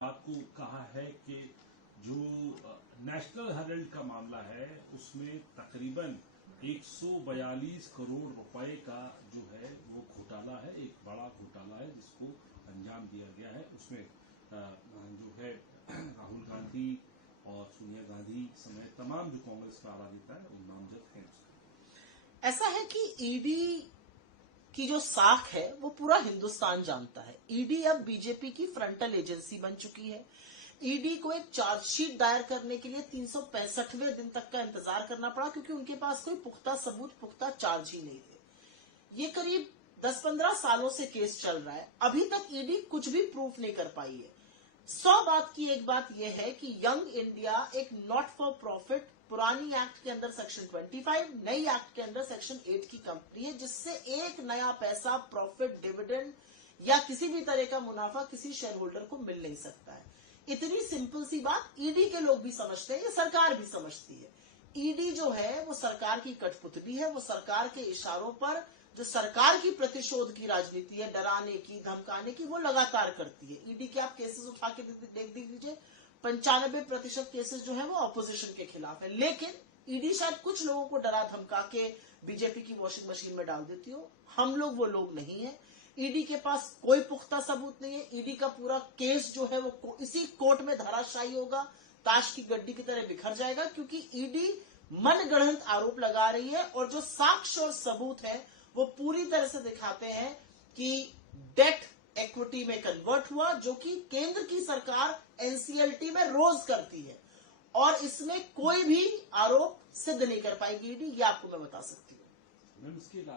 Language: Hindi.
आपको कहा है कि जो नेशनल हेराल्ड का मामला है उसमें तकरीबन 142 करोड़ रुपए का जो है वो घोटाला है, एक बड़ा घोटाला है जिसको अंजाम दिया गया है। उसमें जो है राहुल गांधी और सोनिया गांधी समेत तमाम जो कांग्रेस का आला नेता है वो नामजद हैं। ऐसा है कि ईडी की जो साख है वो पूरा हिंदुस्तान जानता है। ईडी अब बीजेपी की फ्रंटल एजेंसी बन चुकी है। ईडी को एक चार्जशीट दायर करने के लिए 365वें दिन तक का इंतजार करना पड़ा, क्योंकि उनके पास कोई पुख्ता सबूत, पुख्ता चार्ज ही नहीं थे। ये करीब 10-15 सालों से केस चल रहा है, अभी तक ईडी कुछ भी प्रूफ नहीं कर पाई है। 100 बात की एक बात यह है कि यंग इंडिया एक नॉट फॉर प्रॉफिट पुरानी एक्ट के अंदर सेक्शन 25, नई एक्ट के अंदर सेक्शन 8 की कंपनी है, जिससे एक नया पैसा प्रॉफिट, डिविडेंड या किसी भी तरह का मुनाफा किसी शेयर होल्डर को मिल नहीं सकता है। इतनी सिंपल सी बात ईडी के लोग भी समझते हैं, ये सरकार भी समझती है। ईडी जो है वो सरकार की कठपुतली है, वो सरकार के इशारों पर जो सरकार की प्रतिशोध की राजनीति है, डराने की, धमकाने की, वो लगातार करती है। ईडी के आप केसेस उठा के देख दीजिए, 95% केसेस जो है वो ऑपोजिशन के खिलाफ है। लेकिन ईडी शायद कुछ लोगों को डरा धमका के बीजेपी की वॉशिंग मशीन में डाल देती हो, हम लोग वो लोग नहीं है। ईडी के पास कोई पुख्ता सबूत नहीं है। ईडी का पूरा केस जो है वो इसी कोर्ट में धराशायी होगा, ताश की गड्डी की तरह बिखर जाएगा, क्योंकि ईडी मनगढ़ंत आरोप लगा रही है और जो साक्ष्य और सबूत है वो पूरी तरह से दिखाते हैं कि डेट इक्विटी में कन्वर्ट हुआ, जो कि केंद्र की सरकार एनसीएलटी में रोज करती है, और इसमें कोई भी आरोप सिद्ध नहीं कर पाएगी ईडी, ये आपको मैं बता सकती हूँ। इसके अलावा